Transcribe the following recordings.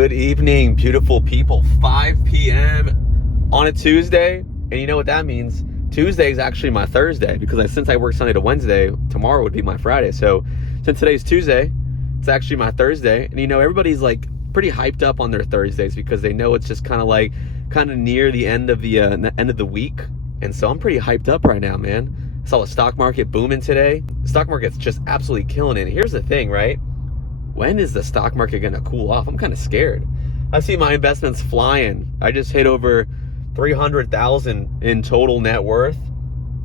Good evening, beautiful people. 5 p.m. on a Tuesday. And you know what that means? Tuesday is actually my Thursday because since I work Sunday to Wednesday, tomorrow would be my Friday. So since today's Tuesday, it's actually my Thursday. And you know, everybody's like pretty hyped up on their Thursdays because they know it's just kind of near the end of the week. And so I'm pretty hyped up right now, man. I saw the stock market booming today. The stock market's just absolutely killing it. And here's the thing, right? When is the stock market gonna cool off? I'm kind of scared. I see my investments flying. I just hit over 300,000 in total net worth,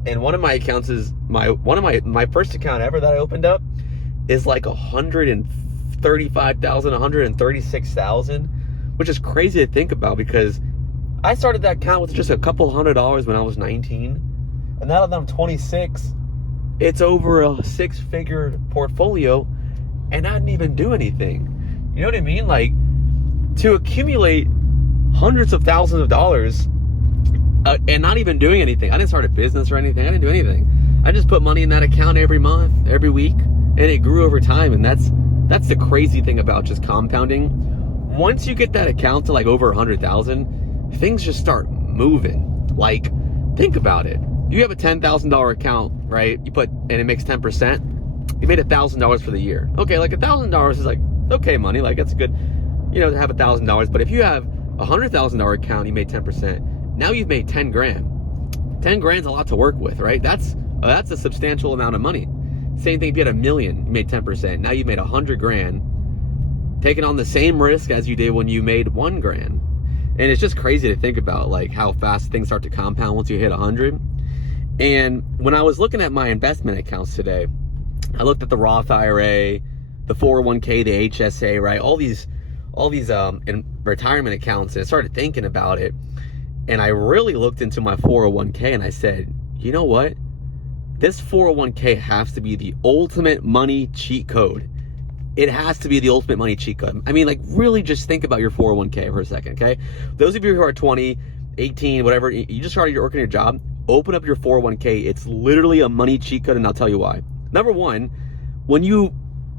and one of my accounts is my first account ever that I opened up is like 135,000, 136,000, which is crazy to think about because I started that account with just a couple $100 when I was 19, and now that I'm 26, it's over a six-figure portfolio. And I didn't even do anything. You know what I mean? Like, to accumulate hundreds of thousands of dollars and not even doing anything. I didn't start a business or anything. I didn't do anything. I just put money in that account every month, every week, and it grew over time. And that's the crazy thing about just compounding. Once you get that account to like over 100,000, things just start moving. Like, think about it. You have a $10,000 account, right? And it makes 10%. You made $1,000 for the year. Okay, like $1,000 is like okay money. Like it's good, to have $1,000. But if you have a $100,000 account, you made 10%. Now you've made 10 grand. 10 grand's a lot to work with, right? That's a substantial amount of money. Same thing if you had $1 million, you made 10%. Now you've made 100 grand, taking on the same risk as you did when you made 1 grand. And it's just crazy to think about like how fast things start to compound once you hit 100. And when I was looking at my investment accounts today, I looked at the Roth IRA, the 401k, the HSA, right? All these retirement accounts, and I started thinking about it. And I really looked into my 401k and I said, you know what? This 401k has to be the ultimate money cheat code. It has to be the ultimate money cheat code. I mean, like really just think about your 401k for a second, okay? Those of you who are 20, 18, whatever, you just started working your job, open up your 401k. It's literally a money cheat code, and I'll tell you why. Number one, when you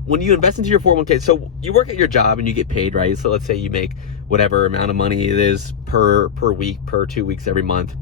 invest into your 401k, so you work at your job and you get paid, right? So let's say you make whatever amount of money it is per week, per 2 weeks, every month.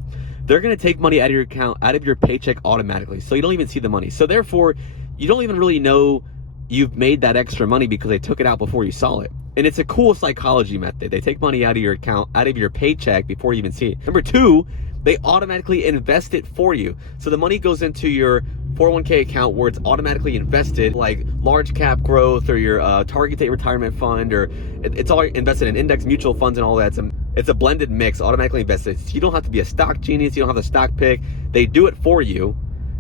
They're going to take money out of your account, out of your paycheck automatically. So you don't even see the money. So therefore, you don't even really know you've made that extra money because they took it out before you saw it. And it's a cool psychology method. They take money out of your account, out of your paycheck before you even see it. Number two, they automatically invest it for you. So the money goes into your 401k account where it's automatically invested, like large cap growth or your target date retirement fund, or it's all invested in index mutual funds and all that. It's a blended mix, automatically invested. So you don't have to be a stock genius. You don't have the stock pick. They do it for you.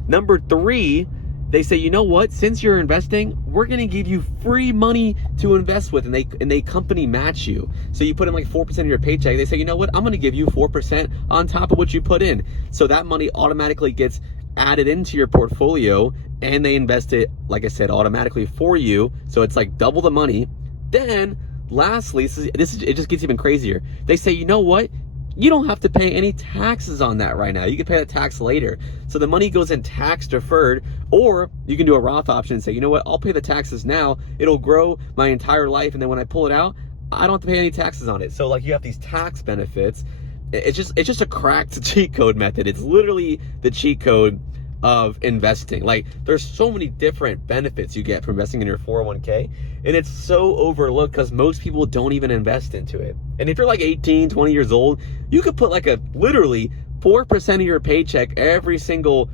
Number three, they say, you know what? Since you're investing, we're going to give you free money to invest with, and they company match you. So you put in like 4% of your paycheck. They say, you know what? I'm going to give you 4% on top of what you put in. So that money automatically gets added into your portfolio, and they invest it, like I said, automatically for you. So it's like double the money. Then lastly, it just gets even crazier. They say, you know what? You don't have to pay any taxes on that right now. You can pay that tax later. So the money goes in tax deferred, or you can do a Roth option and say, you know what? I'll pay the taxes now. It'll grow my entire life. And then when I pull it out, I don't have to pay any taxes on it. So like you have these tax benefits. It's just a cracked cheat code method. It's literally the cheat code of investing. Like there's so many different benefits you get from investing in your 401k, and it's so overlooked because most people don't even invest into it. And if you're like 18, 20 years old, you could put like literally 4% of your paycheck every single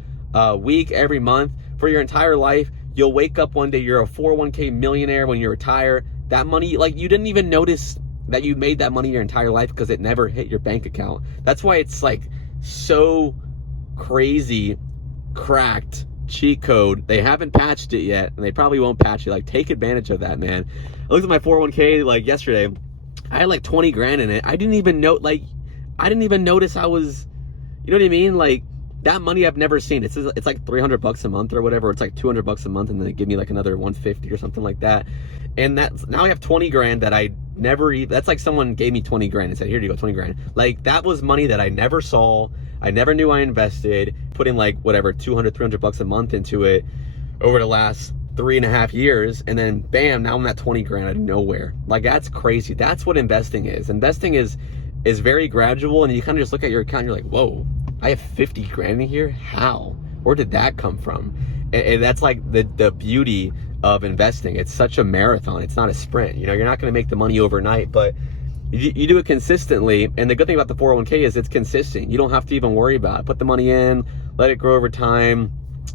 week, every month for your entire life. You'll wake up one day, you're a 401k millionaire when you retire. That money, like you didn't even notice that you made that money your entire life because it never hit your bank account. That's why it's like so crazy cracked cheat code. They haven't patched it yet, and they probably won't patch it. Like, take advantage of that, man. I looked at my 401k like yesterday. I had like 20 grand in it. I didn't even notice I was, you know what I mean? Like that money I've never seen. It's like $300 a month or whatever. It's like $200 a month, and then they give me like another 150 or something like that. And that's, now I have 20 grand that I never even, that's like someone gave me 20 grand and said, here you go, 20 grand. Like that was money that I never saw. I never knew I invested, putting like whatever, $200, $300 a month into it over the last 3.5 years, and then bam, now I'm at 20 grand out of nowhere. Like, that's crazy. That's what investing is. Investing is very gradual, and you kind of just look at your account and you're like, whoa, I have 50 grand in here? How? Where did that come from? And that's like the beauty of investing. It's such a marathon. It's not a sprint. You know, you're not going to make the money overnight, but you do it consistently. And the good thing about the 401k is it's consistent. You don't have to even worry about it. Put the money in, let it grow over time,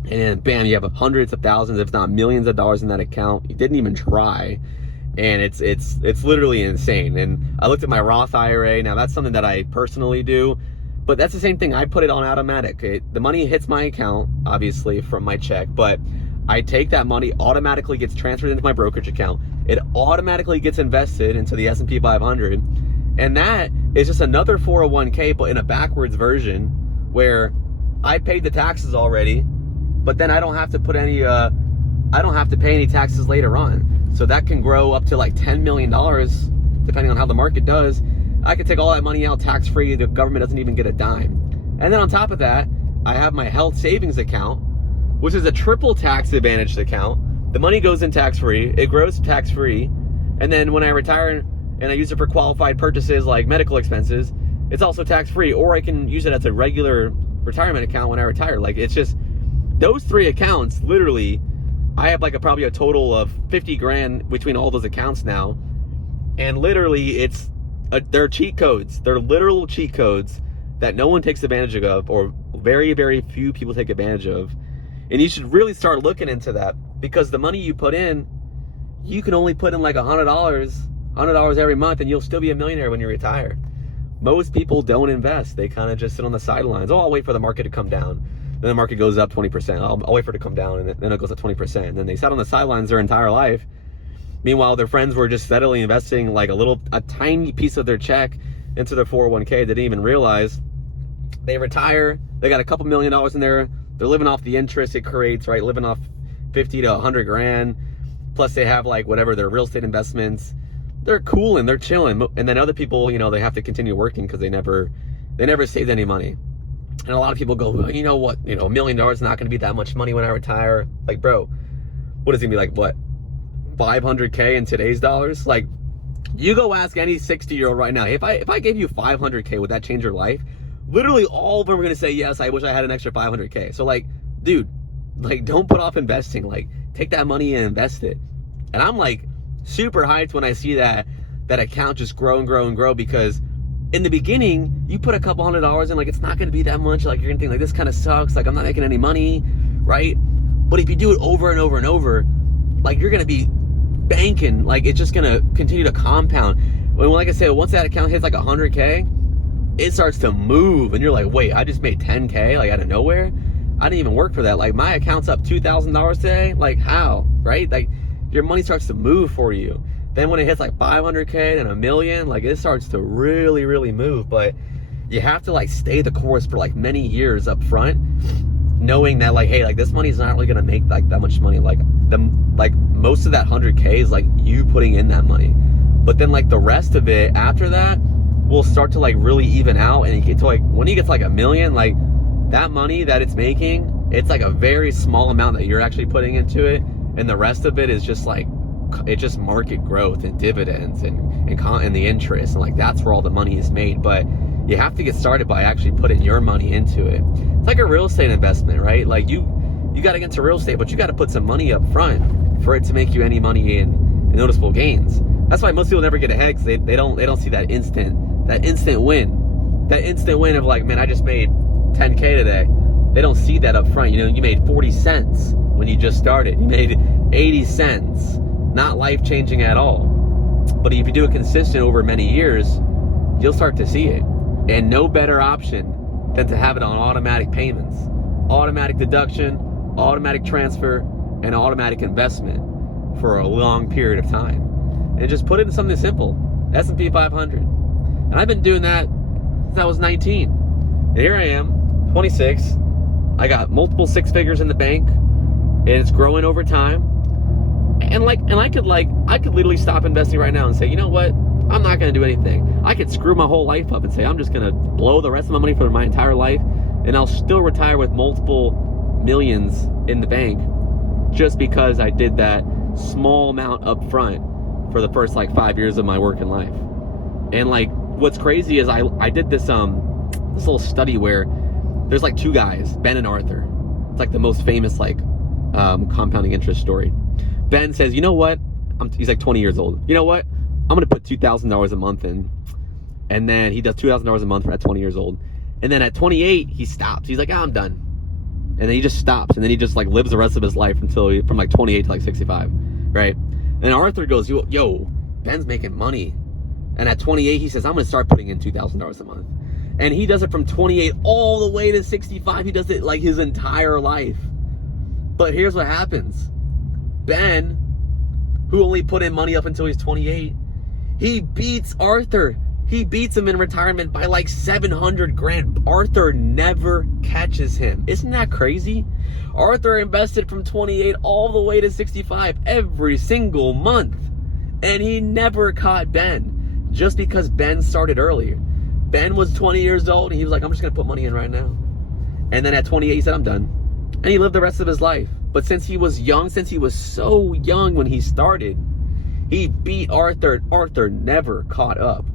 and bam, you have hundreds of thousands, if not millions of dollars in that account. You didn't even try. And it's literally insane. And I looked at my Roth IRA. Now, that's something that I personally do, but that's the same thing. I put it on automatic. The money hits my account, obviously, from my check, but I take that money, automatically gets transferred into my brokerage account. It automatically gets invested into the S&P 500. And that is just another 401k, but in a backwards version, where I paid the taxes already, but then I don't have to put any, I don't have to pay any taxes later on. So that can grow up to like $10 million, depending on how the market does. I can take all that money out tax-free. The government doesn't even get a dime. And then on top of that, I have my health savings account, which is a triple tax advantaged account. The money goes in tax-free, it grows tax-free, and then when I retire and I use it for qualified purchases like medical expenses, it's also tax-free, or I can use it as a regular retirement account when I retire. Like, it's just, those three accounts, literally, I have like probably a total of 50 grand between all those accounts now. And literally, they're cheat codes. They're literal cheat codes that no one takes advantage of, or very, very few people take advantage of. And you should really start looking into that, because the money you put in, you can only put in like $100 every month, and you'll still be a millionaire when you retire. Most people don't invest. They kind of just sit on the sidelines. Oh, I'll wait for the market to come down. Then the market goes up 20%. I'll wait for it to come down, and then it goes up 20%. And then they sat on the sidelines their entire life. Meanwhile, their friends were just steadily investing like a tiny piece of their check into their 401k. They didn't even realize. They retire. They got a couple $1 million in there. They're living off the interest it creates, right? Living off 50 to 100 grand. Plus they have like whatever, their real estate investments. They're cool and they're chilling. And then other people, you know, they have to continue working because they never saved any money. And a lot of people go, well, you know what? You know, $1 million is not going to be that much money when I retire. Like, bro, what is it going to be like, what? 500K in today's dollars? Like, you go ask any 60-year-old right now, if I gave you 500K, would that change your life? Literally all of them are going to say, yes, I wish I had an extra 500K. So like, dude, like, don't put off investing. Like, take that money and invest it. And I'm like super hyped when I see that account just grow and grow and grow, because in the beginning, you put a couple $100 in, like, it's not going to be that much. Like, you're going to think, like, this kind of sucks. Like, I'm not making any money, right? But if you do it over and over and over, like, you're going to be banking. Like, it's just going to continue to compound. When, like I said, once that account hits like 100K, it starts to move. And you're like, wait, I just made 10K, like, out of nowhere? I didn't even work for that. Like, my account's up $2,000 today. Like, how, right? Like, your money starts to move for you. Then when it hits like 500K and $1 million, like, it starts to really, really move. But you have to like stay the course for like many years up front, knowing that like, hey, like, this money is not really gonna make like that much money. Like, most of that 100K is like you putting in that money. But then like the rest of it after that will start to like really even out, and you get to like, when you get to like $1 million, like, that money that it's making, it's like a very small amount that you're actually putting into it, and the rest of it is just like, it's just market growth and dividends and the interest, and like, that's where all the money is made. But you have to get started by actually putting your money into it. It's like a real estate investment, right? Like, you got to get into real estate, but you got to put some money up front for it to make you any money in noticeable gains. That's why most people never get ahead, because they don't see that instant win of like, man, I just made 10K today. They don't see that up front. You know, you made 40 cents when you just started. You made 80 cents. Not life-changing at all. But if you do it consistent over many years, you'll start to see it. And no better option than to have it on automatic payments. Automatic deduction, automatic transfer, and automatic investment for a long period of time. And just put it in something simple. S&P 500. And I've been doing that since I was 19. And here I am, 26. I got multiple six figures in the bank, and it's growing over time. And I could literally stop investing right now and say, you know what? I'm not going to do anything. I could screw my whole life up and say, I'm just going to blow the rest of my money for my entire life, and I'll still retire with multiple millions in the bank, just because I did that small amount up front for the first like 5 years of my working life. And like, what's crazy is I did this little study where there's like two guys, Ben and Arthur. It's like the most famous like compounding interest story. Ben says, you know what? He's like 20 years old. You know what? I'm gonna put $2,000 a month in. And then he does $2,000 a month at 20 years old. And then at 28, he stops. He's like, I'm done. And then he just stops. And then he just like lives the rest of his life from like 28 to like 65, right? And Arthur goes, yo, Ben's making money. And at 28, he says, I'm gonna start putting in $2,000 a month. And he does it from 28 all the way to 65. He does it like his entire life. But here's what happens. Ben, who only put in money up until he's 28, he beats Arthur. He beats him in retirement by like 700 grand. Arthur never catches him. Isn't that crazy? Arthur invested from 28 all the way to 65 every single month. And he never caught Ben, just because Ben started earlier. Ben was 20 years old and he was like, I'm just gonna put money in right now. And then at 28, he said, I'm done. And he lived the rest of his life. But since he was young, since he was so young when he started, he beat Arthur. Arthur never caught up.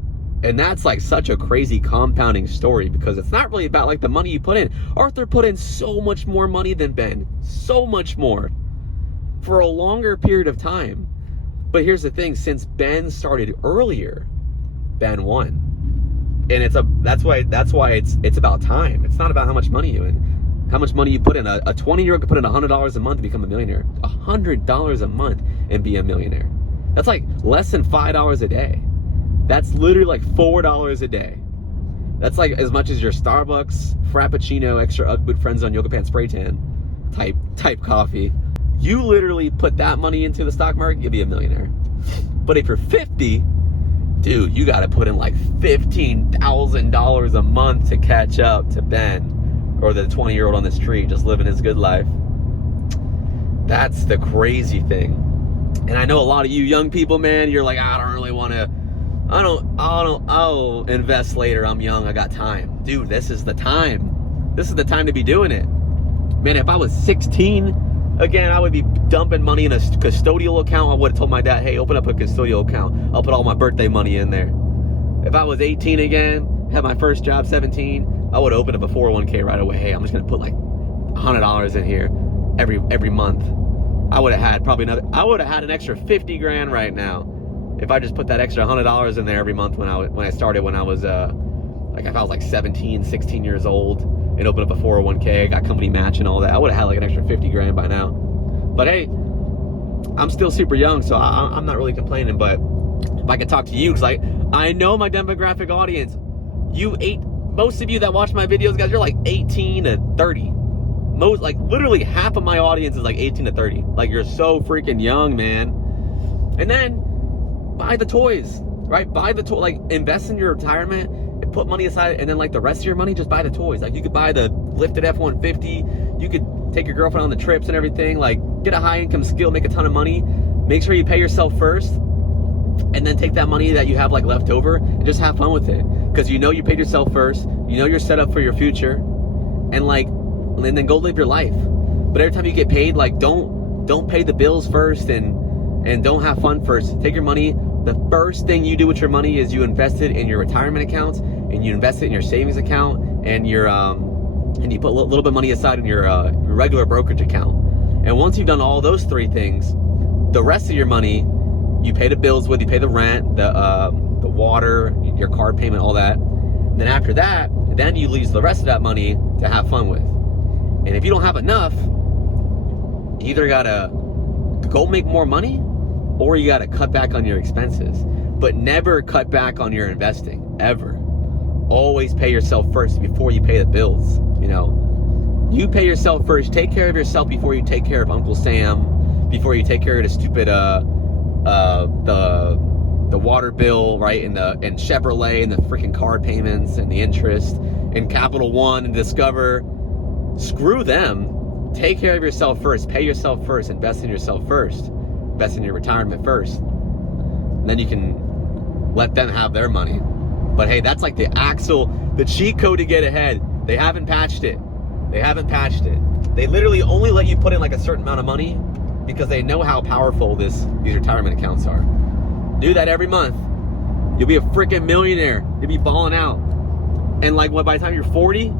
And that's like such a crazy compounding story, because it's not really about like the money you put in. Arthur put in so much more money than Ben, so much more for a longer period of time. But here's the thing, since Ben started earlier, Ben won. And that's why it's about time. It's not about how much money you in, how much money you put in. A 20-year-old could put in $100 a month to become a millionaire. $100 a month and be a millionaire. That's like less than $5 a day. That's literally like $4 a day. That's like as much as your Starbucks, Frappuccino, extra Ugg Boot Friends on Yoga Pants Spray Tan type coffee. You literally put that money into the stock market, you'll be a millionaire. But if you're 50, dude, you gotta put in like $15,000 a month to catch up to Ben, or the 20-year-old on the street just living his good life. That's the crazy thing. And I know a lot of you young people, man, you're like, I don't really want to, I'll invest later. I'm young, I got time. Dude, this is the time. This is the time to be doing it. Man, if I was 16, again, I would be dumping money in a custodial account. I would have told my dad, hey, open up a custodial account. I'll put all my birthday money in there. If I was 18 again, had my first job, 17, I would have opened up a 401k right away. Hey, I'm just going to put like $100 in here every month. I would have had an extra 50 grand right now if I just put that extra $100 in there every month when I started, when I was like, if I was like 17, 16 years old and opened up a 401k, I got company match and all that, I would have had like an extra 50 grand by now. But hey, I'm still super young, so I'm not really complaining. But if I could talk to you, because I know my demographic audience, most of you that watch my videos, guys, you're like 18 to 30. Most, like literally half of my audience is like 18 to 30. Like, you're so freaking young, man. And then buy the toys, right? Buy the toy, like invest in your retirement and put money aside, and then like the rest of your money, just buy the toys. Like, you could buy the lifted F150, you could take your girlfriend on the trips and everything, like get a high income skill, make a ton of money, make sure you pay yourself first, and then take that money that you have like left over and just have fun with it. Because you know you paid yourself first, you know you're set up for your future, and then go live your life. But every time you get paid, like don't pay the bills first and don't have fun first. Take your money. The first thing you do with your money is you invest it in your retirement accounts, and you invest it in your savings account, and and you put a little bit of money aside in your regular brokerage account. And once you've done all those three things, the rest of your money, you pay the bills with, you pay the rent, the water, your car payment, all that. And then after that, then you use the rest of that money to have fun with. And if you don't have enough, you either gotta go make more money, or you gotta cut back on your expenses. But never cut back on your investing, ever. Always pay yourself first before you pay the bills. You know, you pay yourself first. Take care of yourself before you take care of Uncle Sam, before you take care of the stupid the water bill, right, and Chevrolet, and the freaking car payments, and the interest, and Capital One, and Discover. Screw them. Take care of yourself first. Pay yourself first. Invest in yourself first. Invest in your retirement first. And then you can let them have their money. But hey, that's like the cheat code to get ahead. They haven't patched it. They literally only let you put in like a certain amount of money because they know how powerful these retirement accounts are. Do that every month. You'll be a freaking millionaire. You'll be balling out. And like, by the time you're 40,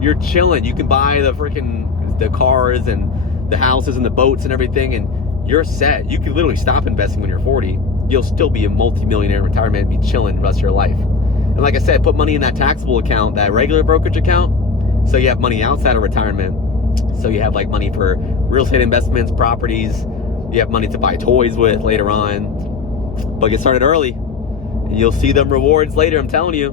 you're chilling. You can buy the cars and the houses and the boats and everything, and you're set. You can literally stop investing when you're 40. You'll still be a multi-millionaire in retirement and be chilling the rest of your life. And like I said, put money in that taxable account, that regular brokerage account, so you have money outside of retirement. So you have like money for real estate investments, properties. You have money to buy toys with later on. But get started early, and you'll see them rewards later. I'm telling you.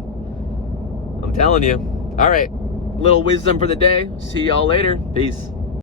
All right, little wisdom for the day. See y'all later. Peace.